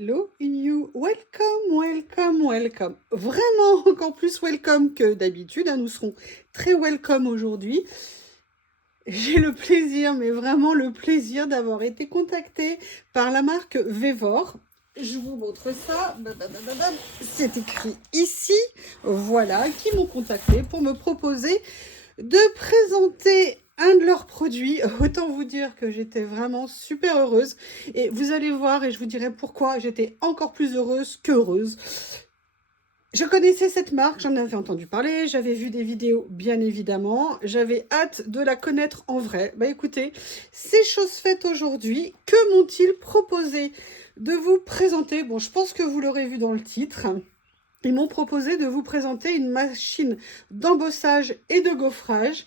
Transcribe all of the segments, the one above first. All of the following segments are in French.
Hello you, welcome, welcome, welcome. Vraiment encore plus welcome que d'habitude, hein. Nous serons très welcome aujourd'hui. J'ai le plaisir, mais vraiment le plaisir d'avoir été contactée par la marque Vevor. Je vous montre ça, c'est écrit ici, voilà, qui m'ont contacté pour me proposer de présenter un de leurs produits. Autant vous dire que j'étais vraiment super heureuse. Et vous allez voir, et je vous dirai pourquoi j'étais encore plus heureuse qu'heureuse. Je connaissais cette marque, j'en avais entendu parler, j'avais vu des vidéos bien évidemment, j'avais hâte de la connaître en vrai. Bah écoutez, c'est chose faite aujourd'hui. Que m'ont-ils proposé de vous présenter? Bon, je pense que vous l'aurez vu dans le titre. Ils m'ont proposé de vous présenter une machine d'embossage et de gaufrage.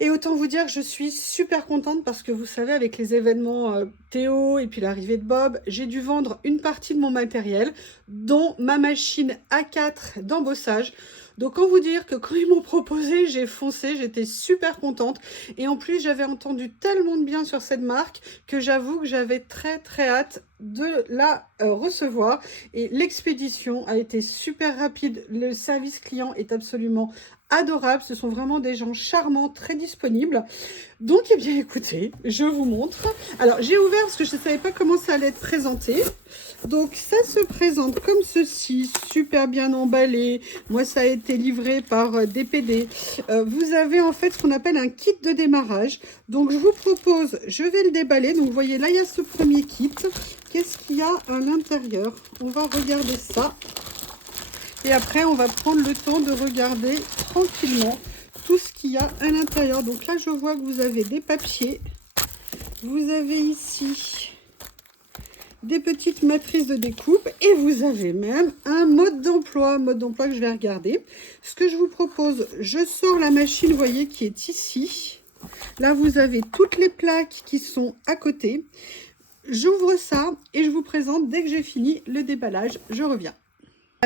Et autant vous dire que je suis super contente parce que vous savez, avec les événements Théo et puis l'arrivée de Bob, j'ai dû vendre une partie de mon matériel, dont ma machine A4 d'embossage. Donc, quand vous dire que quand ils m'ont proposé, j'ai foncé, j'étais super contente. Et en plus, j'avais entendu tellement de bien sur cette marque que j'avoue que j'avais très hâte de la recevoir. Et l'expédition a été super rapide. Le service client est absolument adorable. Ce sont vraiment des gens charmants, très disponibles. Donc, eh bien, écoutez, je vous montre. Alors, j'ai ouvert parce que je ne savais pas comment ça allait être présenté. Donc, ça se présente comme ceci, super bien emballé. Moi, ça a été livré par DPD. Vous avez en fait ce qu'on appelle un kit de démarrage. Donc, je vous propose, je vais le déballer. Donc, vous voyez, là, il y a ce premier kit. Qu'est-ce qu'il y a à l'intérieur? On va regarder ça. Et après, on va prendre le temps de regarder tranquillement tout ce qu'il y a à l'intérieur. Donc là, je vois que vous avez des papiers. Vous avez ici des petites matrices de découpe et vous avez même un mode d'emploi que je vais regarder. Ce que je vous propose, je sors la machine, vous voyez, qui est ici. Là, vous avez toutes les plaques qui sont à côté. J'ouvre ça et je vous présente dès que j'ai fini le déballage. Je reviens.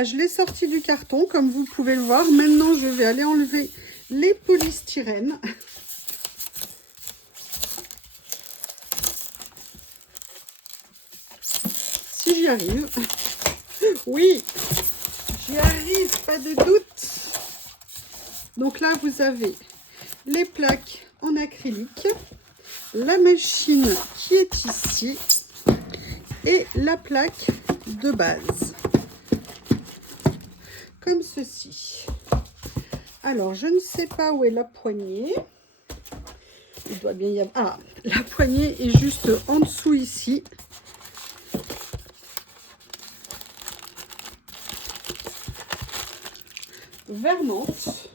Je l'ai sorti du carton, comme vous pouvez le voir. Maintenant, je vais aller enlever les polystyrènes. Si j'y arrive. Oui, j'y arrive, pas de doute. Donc là, vous avez les plaques en acrylique, la machine qui est ici et la plaque de base. Comme ceci. Alors, je ne sais pas où est la poignée. Il doit bien y avoir... Ah, la poignée est juste en dessous ici. Vert menthe.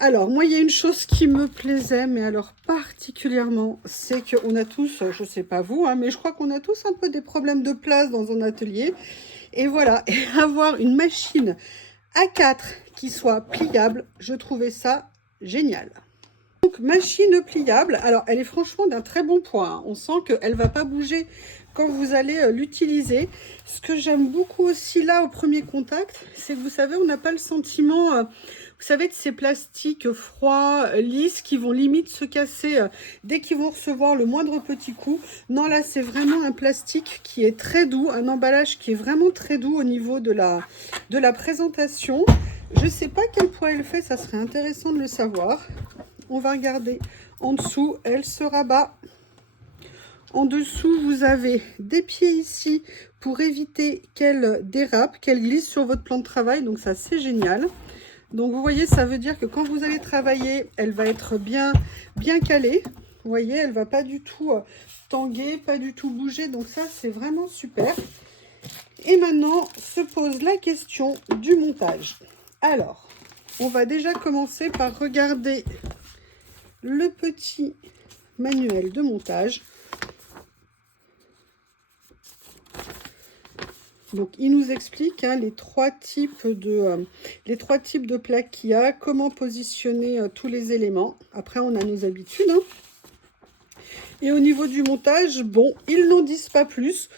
Alors, moi, il y a une chose qui me plaisait, mais alors particulièrement, c'est qu'on a tous, je ne sais pas vous, hein, mais je crois qu'on a tous un peu des problèmes de place dans un atelier. Et voilà, et avoir une machine A4 qui soit pliable, je trouvais ça génial. Donc, machine pliable, alors elle est franchement d'un très bon point, hein. On sent qu'elle ne va pas bouger quand vous allez l'utiliser. Ce que j'aime beaucoup aussi là au premier contact, c'est que vous savez, on n'a pas le sentiment, vous savez, de ces plastiques froids, lisses, qui vont limite se casser dès qu'ils vont recevoir le moindre petit coup. Non, là, c'est vraiment un plastique qui est très doux, un emballage qui est vraiment très doux au niveau de la présentation. Je ne sais pas quel poids elle fait, ça serait intéressant de le savoir. On va regarder en dessous, elle se rabat. En dessous, vous avez des pieds ici pour éviter qu'elle dérape, qu'elle glisse sur votre plan de travail. Donc ça, c'est génial. Donc vous voyez, ça veut dire que quand vous allez travailler, elle va être bien calée. Vous voyez, elle ne va pas du tout tanguer, pas du tout bouger. Donc ça, c'est vraiment super. Et maintenant, se pose la question du montage. Alors, on va déjà commencer par regarder le petit manuel de montage. Donc, il nous explique les trois types de plaques qu'il y a, comment positionner tous les éléments. Après, on a nos habitudes, hein. Et au niveau du montage, bon, ils n'en disent pas plus,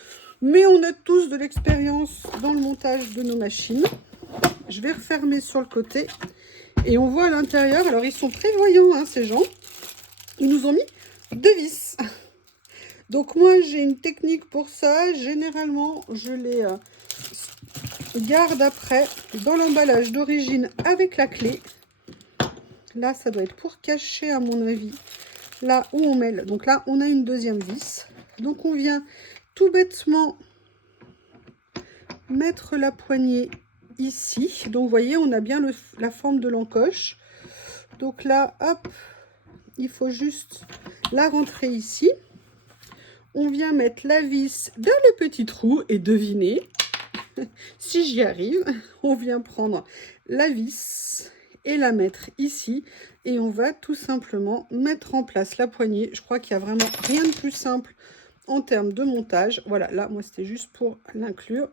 mais on a tous de l'expérience dans le montage de nos machines. Je vais refermer sur le côté et on voit à l'intérieur. Alors, ils sont prévoyants, hein, ces gens. Ils nous ont mis 2 vis. Donc moi, j'ai une technique pour ça. Généralement, je les garde après dans l'emballage d'origine avec la clé. Là, ça doit être pour cacher, à mon avis, là où on met. Donc là, on a une deuxième vis. Donc on vient tout bêtement mettre la poignée ici. Donc vous voyez, on a bien la forme de l'encoche. Donc là, hop, il faut juste la rentrer ici. On vient mettre la vis dans le petit trou et devinez, si j'y arrive, on vient prendre la vis et la mettre ici et on va tout simplement mettre en place la poignée. Je crois qu'il n'y a vraiment rien de plus simple en termes de montage. Voilà, là, moi, c'était juste pour l'inclure.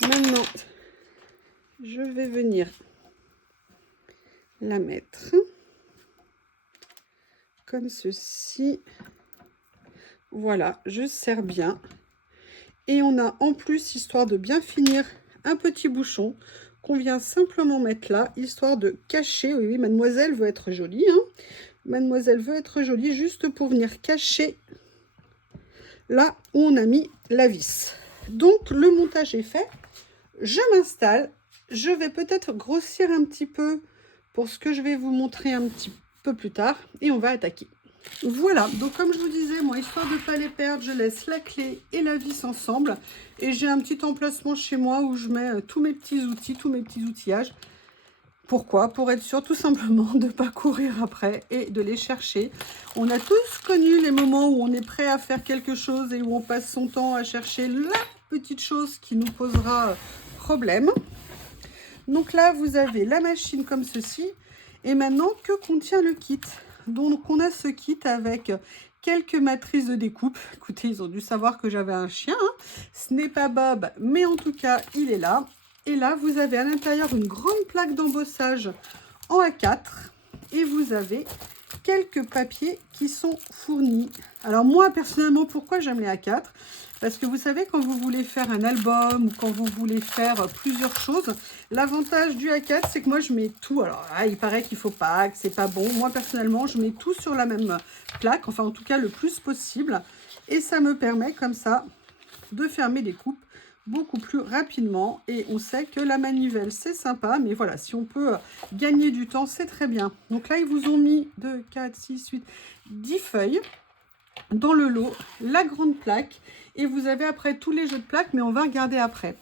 Maintenant, je vais venir la mettre comme ceci. Voilà, je serre bien. Et on a en plus, histoire de bien finir, un petit bouchon qu'on vient simplement mettre là, histoire de cacher. Oui, oui, mademoiselle veut être jolie. Hein. Mademoiselle veut être jolie, juste pour venir cacher là où on a mis la vis. Donc, le montage est fait. Je m'installe. Je vais peut-être grossir un petit peu pour ce que je vais vous montrer un petit peu plus tard. Et on va attaquer. Voilà, donc comme je vous disais, moi, histoire de ne pas les perdre, je laisse la clé et la vis ensemble. Et j'ai un petit emplacement chez moi où je mets tous mes petits outils, tous mes petits outillages. Pourquoi? Pour être sûr tout simplement de ne pas courir après et de les chercher. On a tous connu les moments où on est prêt à faire quelque chose et où on passe son temps à chercher la petite chose qui nous posera problème. Donc là, vous avez la machine comme ceci. Et maintenant, que contient le kit? Donc, on a ce kit avec quelques matrices de découpe. Écoutez, ils ont dû savoir que j'avais un chien. Hein. Ce n'est pas Bob, mais en tout cas, il est là. Et là, vous avez à l'intérieur une grande plaque d'embossage en A4. Et vous avez quelques papiers qui sont fournis. Alors moi, personnellement, pourquoi j'aime les A4? Parce que vous savez, quand vous voulez faire un album ou quand vous voulez faire plusieurs choses, l'avantage du A4, c'est que moi, je mets tout. Alors, il paraît qu'il ne faut pas, que c'est pas bon. Moi, personnellement, je mets tout sur la même plaque, enfin, en tout cas, le plus possible. Et ça me permet, comme ça, de faire mes découpes beaucoup plus rapidement. Et on sait que la manivelle, c'est sympa. Mais voilà, si on peut gagner du temps, c'est très bien. Donc là, ils vous ont mis 2, 4, 6, 8, 10 feuilles dans le lot, la grande plaque. Et vous avez après tous les jeux de plaques, mais on va regarder après.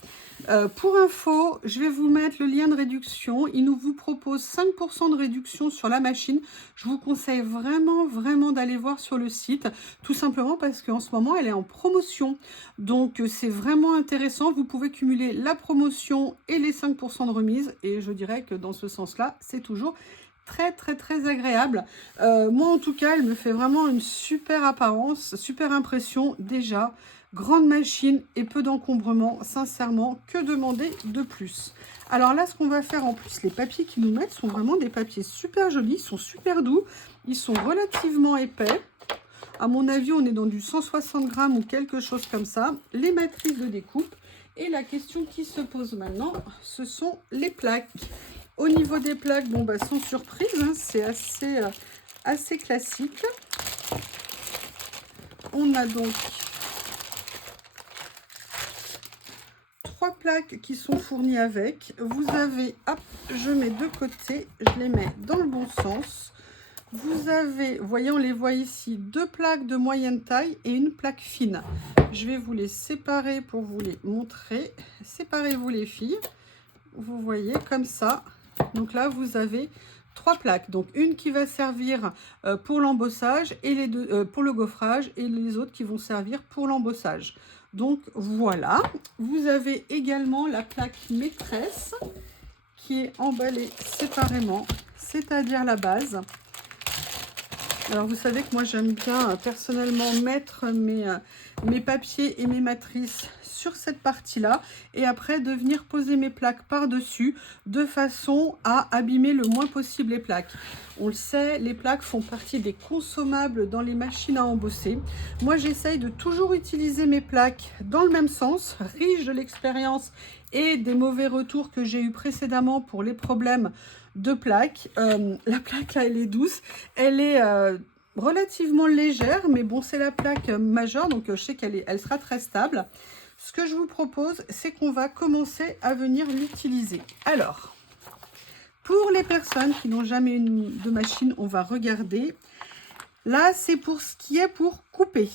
Pour info, je vais vous mettre le lien de réduction. Il nous vous propose 5% de réduction sur la machine. Je vous conseille vraiment d'aller voir sur le site. Tout simplement parce qu'en ce moment, elle est en promotion. Donc, c'est vraiment intéressant. Vous pouvez cumuler la promotion et les 5% de remise. Et je dirais que dans ce sens-là, c'est toujours très agréable. Moi, en tout cas, elle me fait vraiment une super apparence, super impression déjà. Grande machine et peu d'encombrement, sincèrement, que demander de plus? Alors là, ce qu'on va faire en plus, les papiers qu'ils nous mettent sont vraiment des papiers super jolis, ils sont super doux, ils sont relativement épais. À mon avis, on est dans du 160 grammes ou quelque chose comme ça. Les matrices de découpe. Et la question qui se pose maintenant, ce sont les plaques. Au niveau des plaques, bon, bah, sans surprise, hein, c'est assez classique. On a donc 3 plaques qui sont fournies avec. Vous avez, hop, je mets de côté, je les mets dans le bon sens. Vous avez, vous voyez, on les voit ici, 2 plaques de moyenne taille et une plaque fine. Je vais vous les séparer pour vous les montrer. Séparez-vous les filles. Vous voyez, comme ça. Donc là, vous avez 3 plaques. Donc une qui va servir pour l'embossage et les deux pour le gaufrage et les autres qui vont servir pour l'embossage. Donc voilà. Vous avez également la plaque maîtresse qui est emballée séparément, c'est-à-dire la base. Alors vous savez que moi j'aime bien personnellement mettre mes papiers et mes matrices sur cette partie-là et après de venir poser mes plaques par-dessus de façon à abîmer le moins possible les plaques. On le sait, les plaques font partie des consommables dans les machines à embosser. Moi j'essaye de toujours utiliser mes plaques dans le même sens, riche de l'expérience et des mauvais retours que j'ai eu précédemment pour les problèmes de plaques. La plaque là, elle est douce, elle est relativement légère, mais bon, c'est la plaque majeure, donc je sais elle sera très stable. Ce que je vous propose, c'est qu'on va commencer à venir l'utiliser. Alors, pour les personnes qui n'ont jamais eu de machine, on va regarder. Là, c'est pour ce qui est pour couper.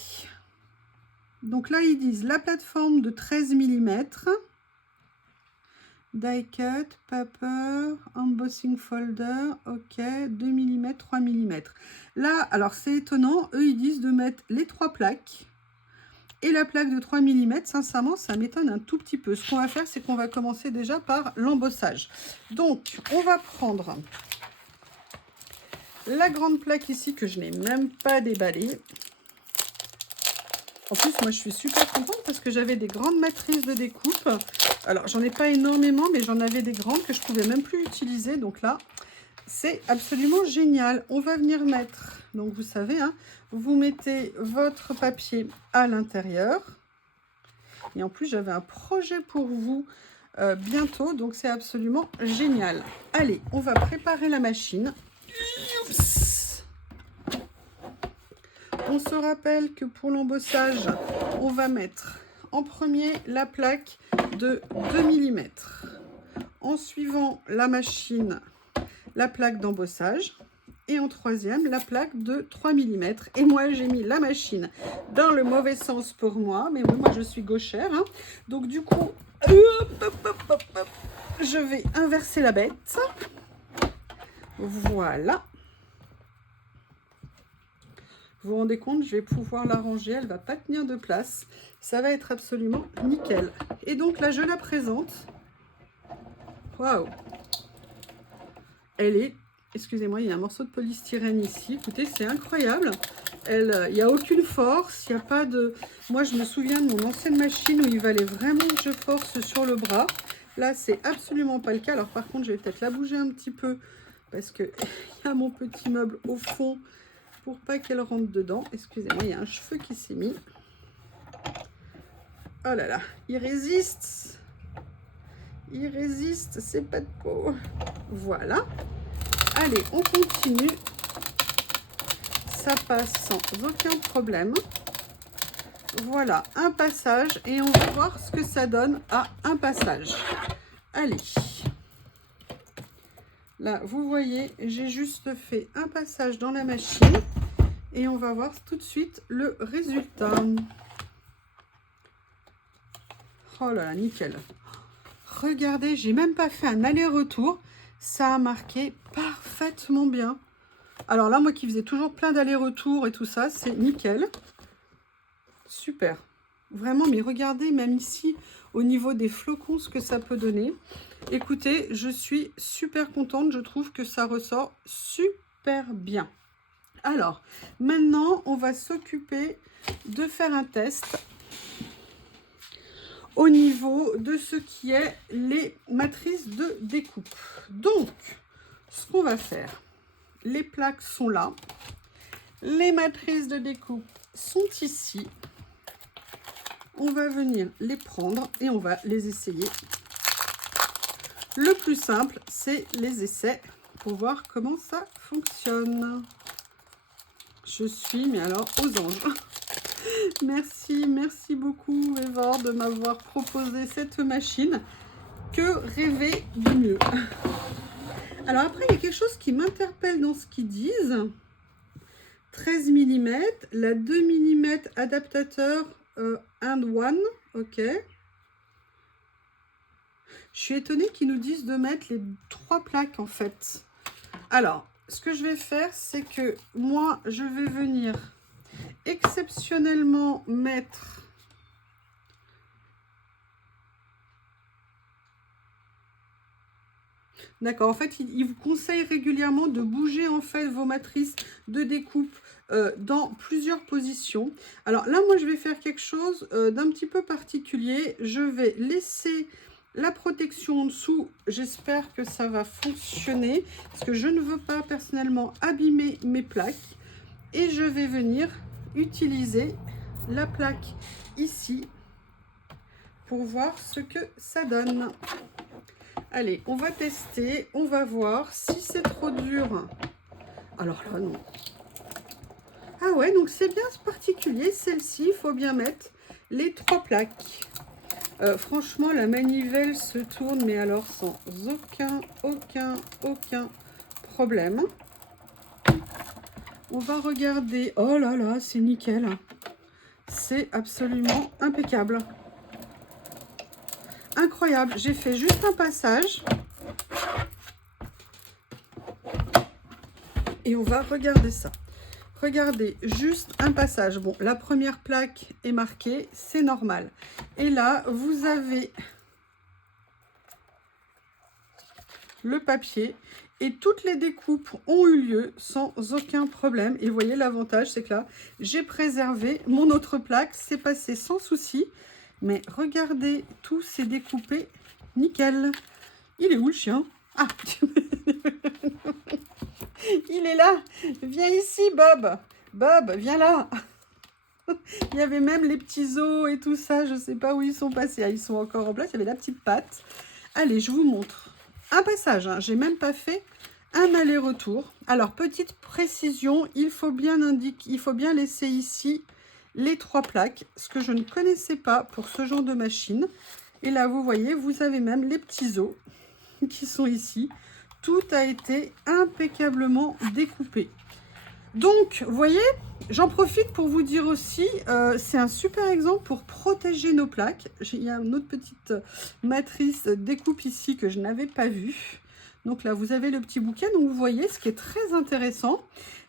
Donc là, ils disent la plateforme de 13 mm. Die cut, paper, embossing folder, ok, 2 mm, 3 mm. Là, alors c'est étonnant, eux ils disent de mettre les 3 plaques et la plaque de 3 mm. Sincèrement, ça m'étonne un tout petit peu. Ce qu'on va faire, c'est qu'on va commencer déjà par l'embossage. Donc, on va prendre la grande plaque ici que je n'ai même pas déballée. En plus, moi, je suis super contente parce que j'avais des grandes matrices de découpe. Alors, j'en ai pas énormément, mais j'en avais des grandes que je pouvais même plus utiliser. Donc là, c'est absolument génial. On va venir mettre, donc vous savez, hein, vous mettez votre papier à l'intérieur. Et en plus, j'avais un projet pour vous bientôt, donc c'est absolument génial. Allez, on va préparer la machine. On se rappelle que pour l'embossage, on va mettre en premier la plaque de 2 mm. En suivant la machine, la plaque d'embossage. Et en troisième, la plaque de 3 mm. Et moi, j'ai mis la machine dans le mauvais sens pour moi. Mais oui, moi, je suis gauchère. Hein. Donc, du coup, je vais inverser la bête. Voilà. Vous vous rendez compte, je vais pouvoir la ranger, elle ne va pas tenir de place. Ça va être absolument nickel. Et donc là, je la présente. Waouh! Elle est, excusez-moi, il y a un morceau de polystyrène ici. Écoutez, c'est incroyable. Il n'y a aucune force, il n'y a pas de... Moi, je me souviens de mon ancienne machine où il fallait vraiment que je force sur le bras. Là, c'est absolument pas le cas. Alors par contre, je vais peut-être la bouger un petit peu parce qu'il y a mon petit meuble au fond pour pas qu'elle rentre dedans. Excusez-moi, il y a un cheveu qui s'est mis. Oh là là, il résiste. Il résiste, c'est pas de peau. Voilà. Allez, on continue. Ça passe sans aucun problème. Voilà, un passage. Et on va voir ce que ça donne à un passage. Allez. Là, vous voyez, j'ai juste fait un passage dans la machine. Et on va voir tout de suite le résultat. Oh là là, nickel. Regardez, j'ai même pas fait un aller-retour. Ça a marqué parfaitement bien. Alors là, moi qui faisais toujours plein d'allers-retours et tout ça, c'est nickel. Super. Vraiment, mais regardez, même ici, au niveau des flocons, ce que ça peut donner. Écoutez, je suis super contente. Je trouve que ça ressort super bien. Alors, maintenant, on va s'occuper de faire un test au niveau de ce qui est les matrices de découpe. Donc, ce qu'on va faire, les plaques sont là, les matrices de découpe sont ici. On va venir les prendre et on va les essayer. Le plus simple, c'est les essais pour voir comment ça fonctionne. Je suis, mais alors, aux anges. Merci beaucoup, Evor, de m'avoir proposé cette machine. Que rêver de mieux? Alors après, il y a quelque chose qui m'interpelle dans ce qu'ils disent. 13 mm, la 2 mm adaptateur and one, ok. Je suis étonnée qu'ils nous disent de mettre les 3 plaques en fait. Alors, ce que je vais faire, c'est que moi, je vais venir exceptionnellement mettre d'accord, en fait, il vous conseille régulièrement de bouger en fait vos matrices de découpe dans plusieurs positions. Alors là, moi, je vais faire quelque chose d'un petit peu particulier. Je vais laisser la protection en dessous. J'espère que ça va fonctionner parce que je ne veux pas personnellement abîmer mes plaques. Et je vais venir utiliser la plaque ici pour voir ce que ça donne. Allez, on va tester, on va voir si c'est trop dur. Alors là, non. Ah ouais, donc c'est bien particulier, celle-ci, il faut bien mettre les 3 plaques. Franchement, la manivelle se tourne, mais alors sans aucun problème. On va regarder. Oh là là, c'est nickel. C'est absolument impeccable. Incroyable. J'ai fait juste un passage. Et on va regarder ça. Regardez, juste un passage. Bon, la première plaque est marquée, c'est normal. Et là, vous avez le papier et toutes les découpes ont eu lieu sans aucun problème. Et vous voyez, l'avantage, c'est que là, j'ai préservé mon autre plaque. C'est passé sans souci. Mais regardez, tout s'est découpé nickel. Il est où le chien? Ah, il est là. Viens ici, Bob. Bob, viens là. Il y avait même les petits os et tout ça. Je ne sais pas où ils sont passés. Ah, ils sont encore en place. Il y avait la petite patte. Allez, je vous montre. Un passage. Hein. J'ai même pas fait un aller-retour. Alors, petite précision. Il faut bien laisser ici les 3 plaques. Ce que je ne connaissais pas pour ce genre de machine. Et là, vous voyez, vous avez même les petits os qui sont ici. Tout a été impeccablement découpé. Donc, vous voyez, j'en profite pour vous dire aussi, c'est un super exemple pour protéger nos plaques. Il y a une autre petite matrice découpe ici que je n'avais pas vue. Donc là, vous avez le petit bouquet. Donc, vous voyez, ce qui est très intéressant,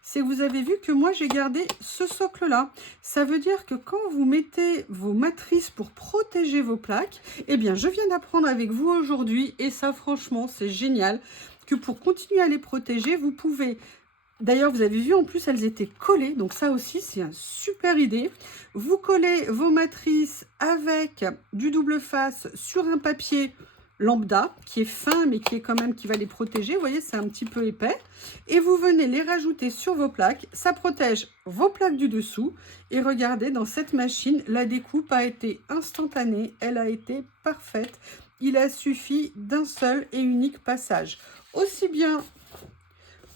c'est que vous avez vu que moi, j'ai gardé ce socle-là. Ça veut dire que quand vous mettez vos matrices pour protéger vos plaques, eh bien, je viens d'apprendre avec vous aujourd'hui, et ça, franchement, c'est génial, que pour continuer à les protéger, vous pouvez... D'ailleurs, vous avez vu, en plus, elles étaient collées. Donc ça aussi, c'est une super idée. Vous collez vos matrices avec du double face sur un papier lambda, qui est fin, mais qui est quand même, qui va les protéger. Vous voyez, c'est un petit peu épais. Et vous venez les rajouter sur vos plaques. Ça protège vos plaques du dessous. Et regardez, dans cette machine, la découpe a été instantanée. Elle a été parfaite. Il a suffi d'un seul et unique passage. Aussi bien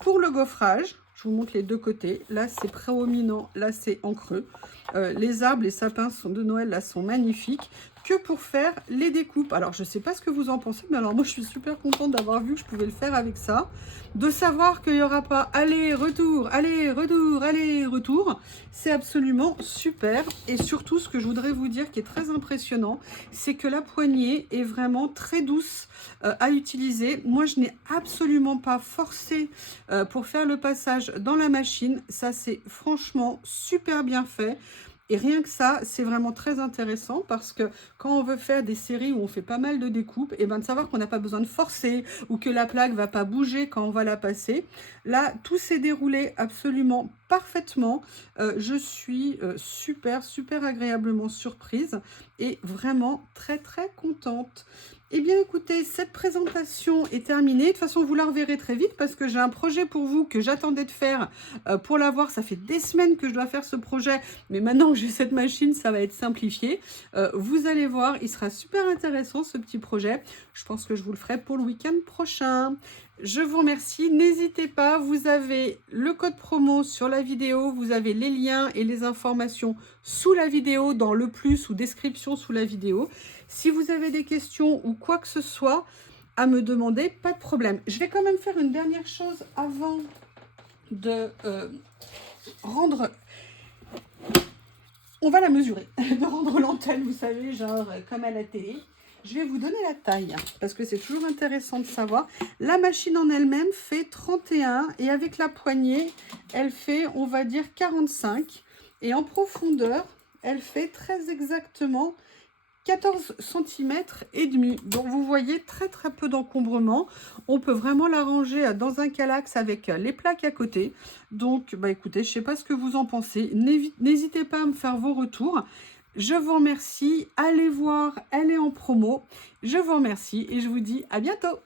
pour le gaufrage, je vous montre les deux côtés. Là, c'est prédominant, là, c'est en creux. Les arbres, les sapins de Noël, là, sont magnifiques. Que pour faire les découpes. Alors, je ne sais pas ce que vous en pensez, mais alors moi, je suis super contente d'avoir vu que je pouvais le faire avec ça. De savoir qu'il n'y aura pas aller-retour, aller-retour, aller-retour. C'est absolument super. Et surtout, ce que je voudrais vous dire qui est très impressionnant, c'est que la poignée est vraiment très douce à utiliser. Moi, je n'ai absolument pas forcé pour faire le passage dans la machine. Ça, c'est franchement super bien fait. Et rien que ça, c'est vraiment très intéressant parce que quand on veut faire des séries où on fait pas mal de découpes, et ben de savoir qu'on n'a pas besoin de forcer ou que la plaque va pas bouger quand on va la passer. Là, tout s'est déroulé absolument parfaitement. Je suis super agréablement surprise et vraiment très contente. Eh bien, écoutez, cette présentation est terminée. De toute façon, vous la reverrez très vite parce que j'ai un projet pour vous que j'attendais de faire pour l'avoir. Ça fait des semaines que je dois faire ce projet, mais maintenant que j'ai cette machine, ça va être simplifié. Vous allez voir, il sera super intéressant ce petit projet. Je pense que je vous le ferai pour le week-end prochain. Je vous remercie. N'hésitez pas, vous avez le code promo sur la vidéo, vous avez les liens et les informations sous la vidéo, dans le plus ou description sous la vidéo. Si vous avez des questions ou quoi que ce soit à me demander, pas de problème. Je vais quand même faire une dernière chose avant de rendre... On va la mesurer, de rendre l'antenne, vous savez, genre comme à la télé. Je vais vous donner la taille, parce que c'est toujours intéressant de savoir. La machine en elle-même fait 31 et avec la poignée, elle fait, on va dire, 45. Et en profondeur, elle fait très exactement 14 cm et demi. Donc vous voyez très peu d'encombrement. On peut vraiment la ranger dans un calax avec les plaques à côté. Donc bah écoutez, je sais pas ce que vous en pensez. N'hésitez pas à me faire vos retours. Je vous remercie. Allez voir, elle est en promo. Je vous remercie et je vous dis à bientôt.